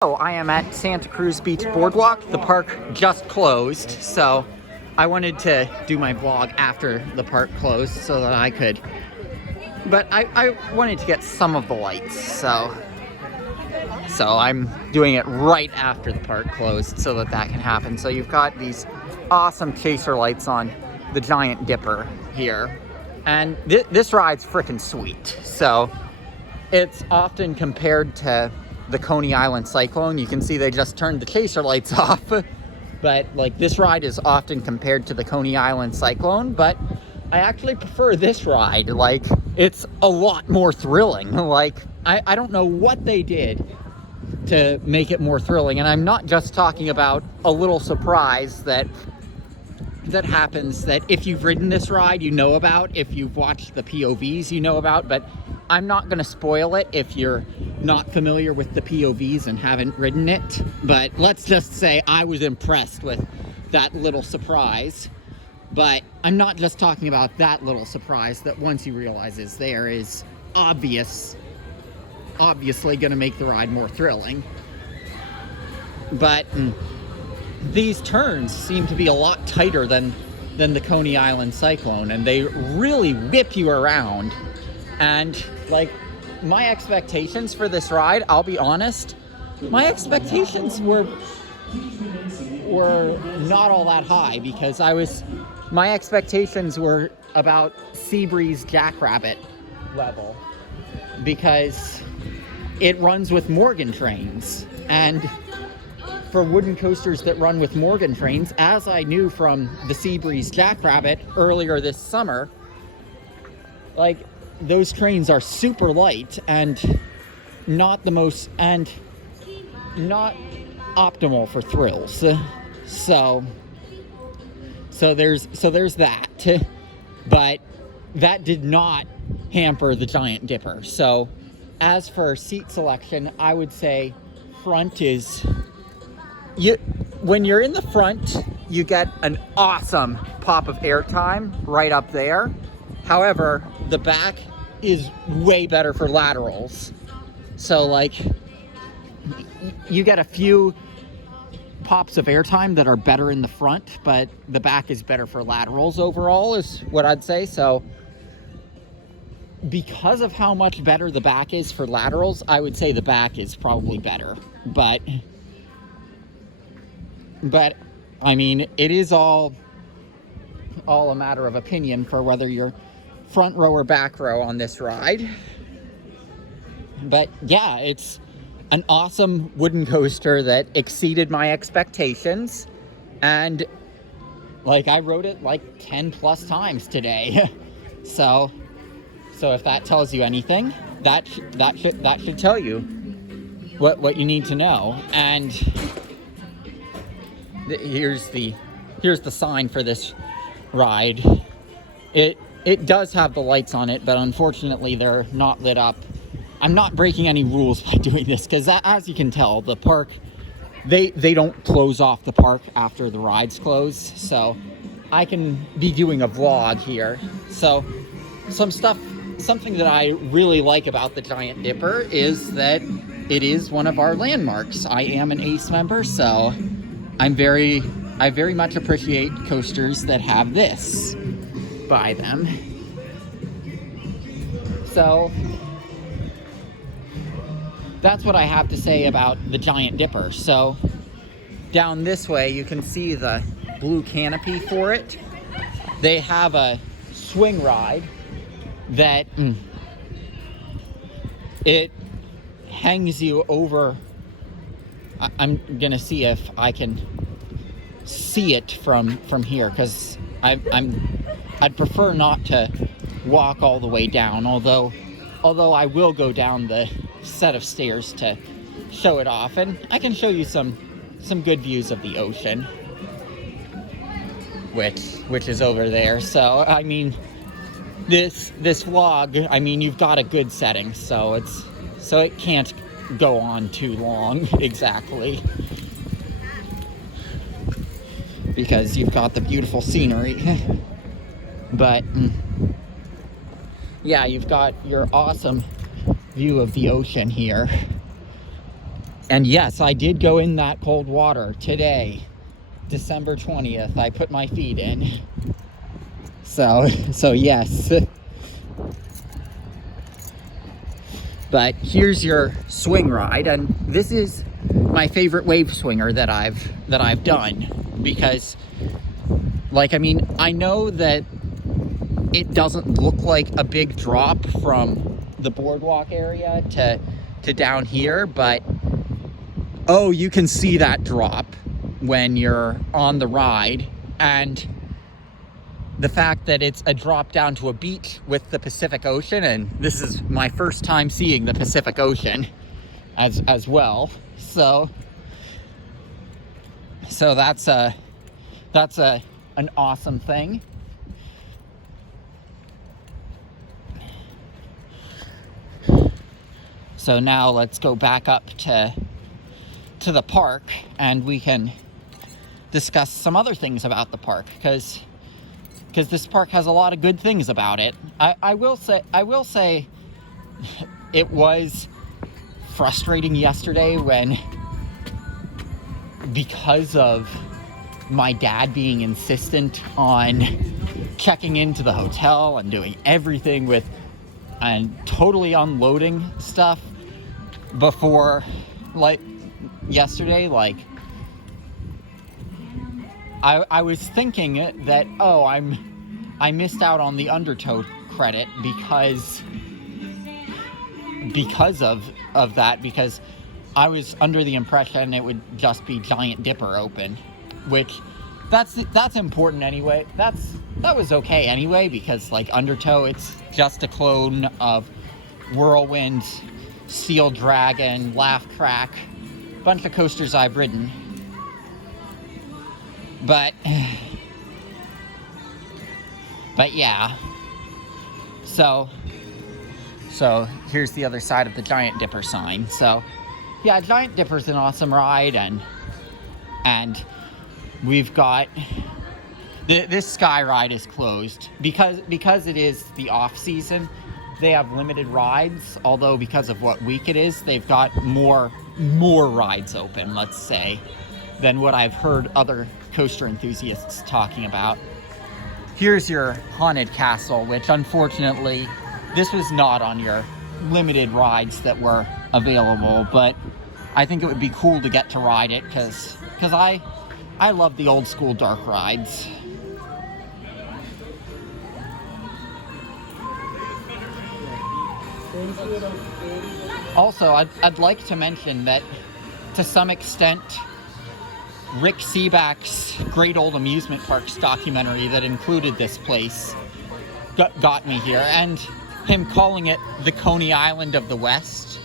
Oh, I am at Santa Cruz Beach Boardwalk. The park just closed, so I wanted to do my vlog after the park closed so that I could, but I wanted to get some of the lights, so I'm doing it right after the park closed so that can happen. So you've got these awesome chaser lights on the Giant Dipper here, and this ride's freaking sweet. So it's often compared to the Coney Island Cyclone. You can see they just turned the chaser lights off, but like this ride is often compared to the Coney Island Cyclone, but I actually prefer this ride. Like, it's a lot more thrilling. Like, I don't know what they did to make it more thrilling, and I'm not just talking about a little surprise that happens that if you've ridden this ride you know about, if you've watched the POVs you know about, but I'm not going to spoil it if you're not familiar with the POVs and haven't ridden it. But let's just say I was impressed with that little surprise. But I'm not just talking about that little surprise that once you realize is there is obviously going to make the ride more thrilling. But these turns seem to be a lot tighter than the Coney Island Cyclone, and they really whip you around. And like, my expectations for this ride, I'll be honest, my expectations were not all that high, because my expectations were about Seabreeze Jackrabbit level, because it runs with Morgan trains. And for wooden coasters that run with Morgan trains, as I knew from the Seabreeze Jackrabbit earlier this summer, like, those trains are super light and not optimal for thrills. So there's that. But that did not hamper the Giant Dipper. So as for seat selection, I would say front is, when you're in the front, you get an awesome pop of airtime right up there. However, the back is way better for laterals. So like, you get a few pops of airtime that are better in the front, but the back is better for laterals overall, is what I'd say. So because of how much better the back is for laterals, I would say the back is probably better. But I mean, it is all a matter of opinion for whether you're front row or back row on this ride. But yeah, it's an awesome wooden coaster that exceeded my expectations, and like, I rode it like 10 plus times today. so if that tells you anything, that should tell you what you need to know. And here's the sign for this ride. It does have the lights on it, but unfortunately they're not lit up. I'm not breaking any rules by doing this, because as you can tell, the park, they don't close off the park after the rides close, so I can be doing a vlog here. So something that I really like about the Giant Dipper is that it is one of our landmarks. I am an ACE member, so I very much appreciate coasters that have this by them. So that's what I have to say about the Giant Dipper. So down this way you can see the blue canopy for it. They have a swing ride that it hangs you over. I'm gonna see if I can see it from here, because I'd prefer not to walk all the way down, although I will go down the set of stairs to show it off, and I can show you some good views of the ocean, which is over there. So I mean, this vlog, I mean, you've got a good setting, so it can't go on too long exactly, because you've got the beautiful scenery. But yeah, you've got your awesome view of the ocean here. And yes, I did go in that cold water today, December 20th. I put my feet in. So yes. But here's your swing ride, and this is my favorite wave swinger that I've done, because, like, I mean, I know that it doesn't look like a big drop from the boardwalk area to down here, but oh, you can see that drop when you're on the ride. And the fact that it's a drop down to a beach with the Pacific Ocean, and this is my first time seeing the Pacific Ocean as well. So that's an awesome thing. So now let's go back up to the park, and we can discuss some other things about the park, because this park has a lot of good things about it. I will say it was frustrating yesterday when, because of my dad being insistent on checking into the hotel and doing everything and totally unloading stuff before, like, yesterday, like, I was thinking that, oh, I missed out on the undertow credit because of that, because I was under the impression it would just be Giant Dipper open, which that's important anyway. That was okay anyway, because, like, undertow, it's just a clone of Whirlwind, Steel Dragon, Laugh Track, bunch of coasters I've ridden. But yeah, so here's the other side of the Giant Dipper sign. So yeah, Giant Dipper's an awesome ride, and we've got this Sky Ride is closed because it is the off season. They have limited rides, although because of what week it is, they've got more rides open, let's say, than what I've heard other coaster enthusiasts talking about. Here's your Haunted Castle, which unfortunately, this was not on your limited rides that were available, but I think it would be cool to get to ride it, because I love the old school dark rides. Also, I'd like to mention that, to some extent, Rick Seaback's Great Old Amusement Parks documentary that included this place got me here, and him calling it the Coney Island of the West.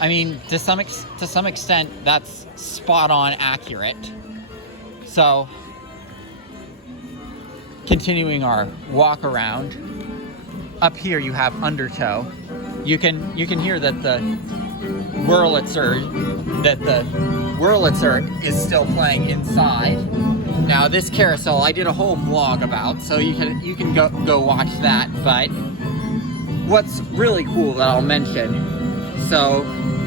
I mean, to some extent, that's spot on accurate. So, continuing our walk around, up here you have undertow. You can hear that the Wurlitzer is still playing inside. Now, this carousel I did a whole vlog about, so you can go watch that. But what's really cool that I'll mention, so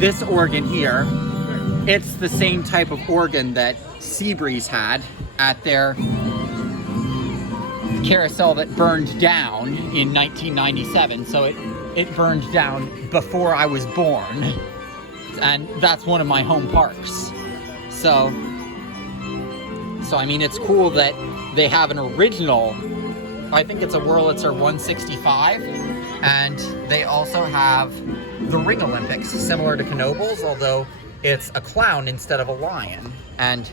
this organ here, it's the same type of organ that Seabreeze had at their carousel that burned down in 1997. So it burned down before I was born, and that's one of my home parks. So I mean, it's cool that they have an original, I think it's a Wurlitzer 165, and they also have the Ring Olympics, similar to Knoebels, although it's a clown instead of a lion, and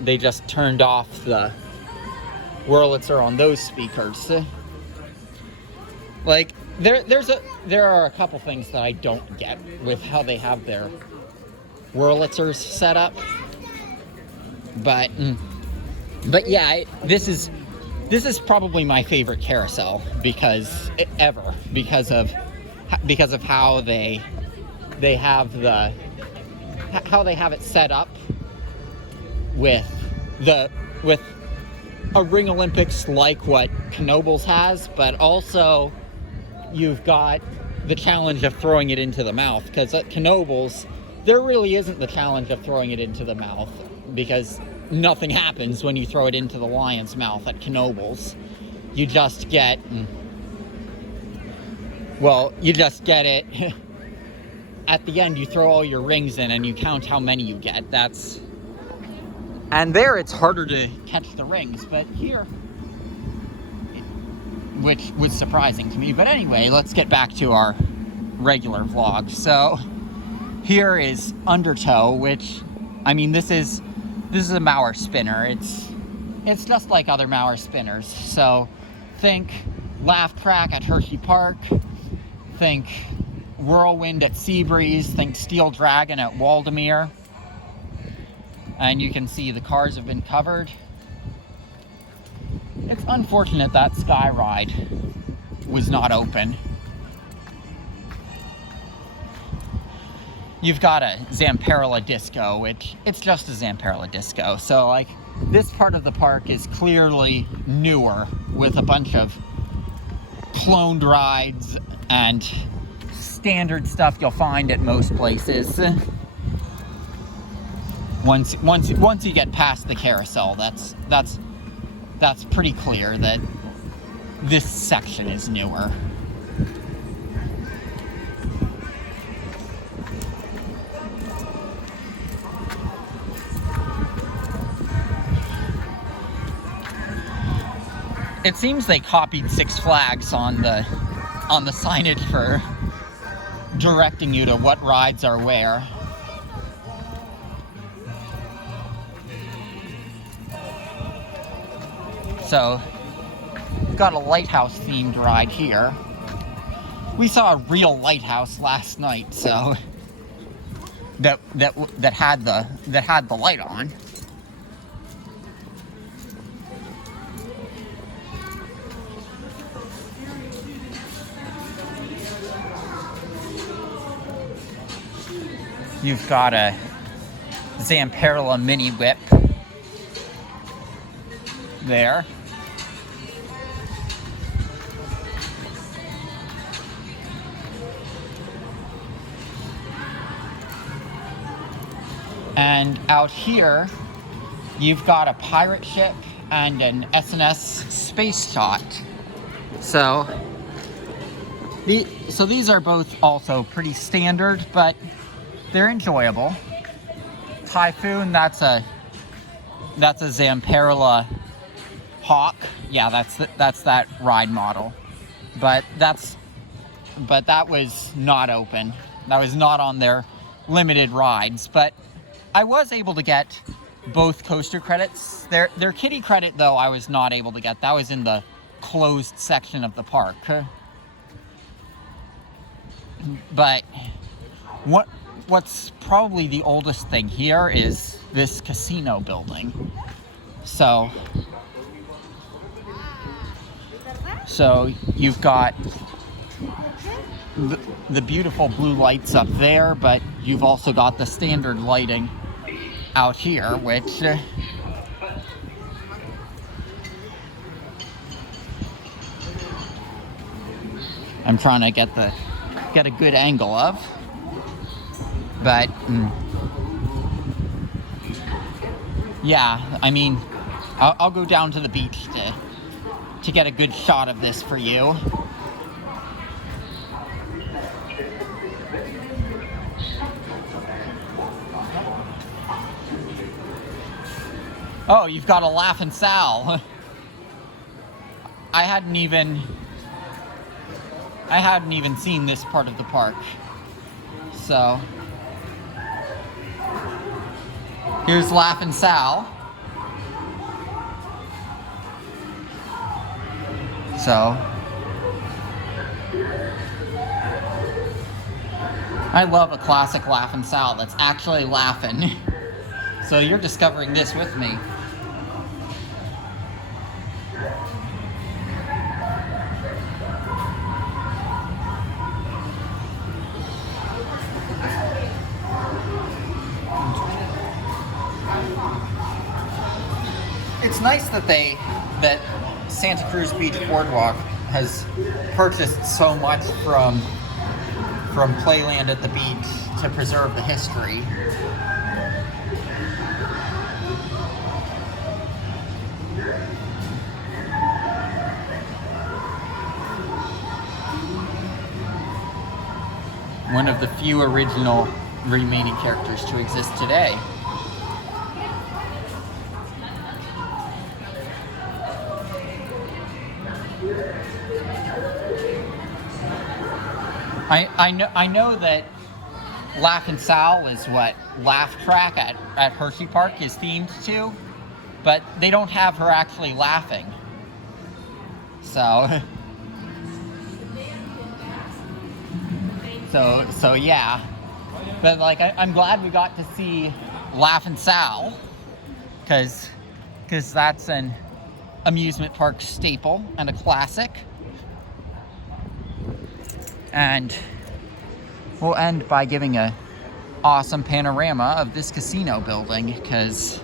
they just turned off the Wurlitzer on those speakers. Like, there are a couple things that I don't get with how they have their Wurlitzers set up, but yeah, this is probably my favorite carousel because of how they have it set up with a Ring Olympics like what Knoebels has, but also you've got the challenge of throwing it into the mouth, because at Knoebels there really isn't the challenge of throwing it into the mouth, because nothing happens when you throw it into the lion's mouth at Knoebels. You just get, well, you just get it. At the end, you throw all your rings in and you count how many you get. And there it's harder to catch the rings, but here, which was surprising to me. But anyway, let's get back to our regular vlog. So here is Undertow, which, I mean, this is a Mauer spinner. It's just like other Mauer spinners. So think Laugh Track at Hershey Park, think Whirlwind at Seabreeze, think Steel Dragon at Waldemere. And you can see the cars have been covered. It's unfortunate that Sky Ride was not open. You've got a Zamperla Disco, which it's just a Zamperla Disco. So like this part of the park is clearly newer with a bunch of cloned rides and standard stuff you'll find at most places. Once you get past the carousel, that's pretty clear that this section is newer. It seems they copied Six Flags on the signage for directing you to what rides are where. So, got a lighthouse themed ride here. We saw a real lighthouse last night, so that had the light on. You've got a Zamperla mini whip there. And out here, you've got a pirate ship and an S&S space yacht. So these are both also pretty standard, but they're enjoyable. Typhoon, that's a Zamperla Hawk. Yeah, that's that ride model. But that was not open. That was not on their limited rides. But I was able to get both coaster credits. Their kiddie credit, though, I was not able to get. That was in the closed section of the park. But what's probably the oldest thing here is this casino building. So you've got the beautiful blue lights up there, but you've also got the standard lighting out here, which I'm trying to get a good angle of. But yeah, I mean, I'll go down to the beach to get a good shot of this for you. Oh, you've got a Laughin' Sal. I hadn't even seen this part of the park. So here's Laughin' Sal. So I love a classic Laughin' Sal that's actually laughing. So you're discovering this with me. It's nice that Santa Cruz Beach Boardwalk has purchased so much from Playland at the beach to preserve the history. One of the few original remaining characters to exist today. I know that Laugh and Sal is what Laugh Track at Hershey Park is themed to, but they don't have her actually laughing. So yeah. But like I'm glad we got to see Laugh and Sal, because that's an amusement park staple and a classic. And we'll end by giving a awesome panorama of this casino building, because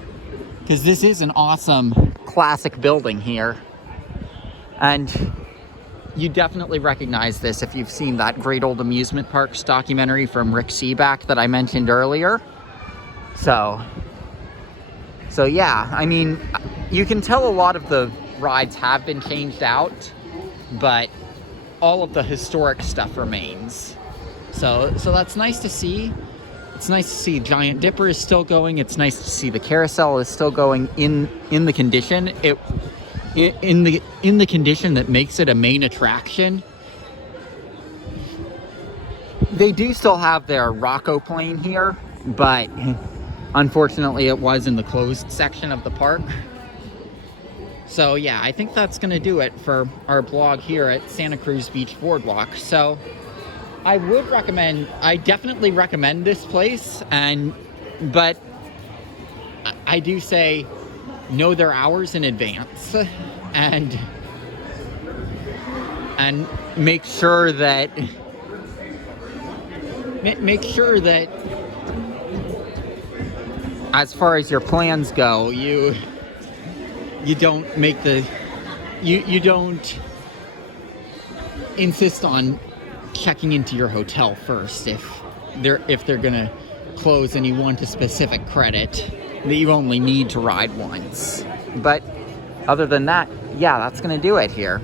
this is an awesome classic building here. And you definitely recognize this if you've seen that Great Old Amusement Parks documentary from Rick Seaback that I mentioned earlier. So yeah, I mean, you can tell a lot of the rides have been changed out, but all of the historic stuff remains. So that's nice to see. It's nice to see Giant Dipper is still going. It's nice to see the carousel is still going in the condition in the condition that makes it a main attraction. They do still have their Rocco plane here, but unfortunately it was in the closed section of the park. So yeah, I think that's gonna do it for our blog here at Santa Cruz Beach Boardwalk. So I definitely recommend this place, but I do say know their hours in advance, and make sure that as far as your plans go, you don't insist on checking into your hotel first if they're gonna close and you want a specific credit that you only need to ride once. But other than that, yeah, that's gonna do it here.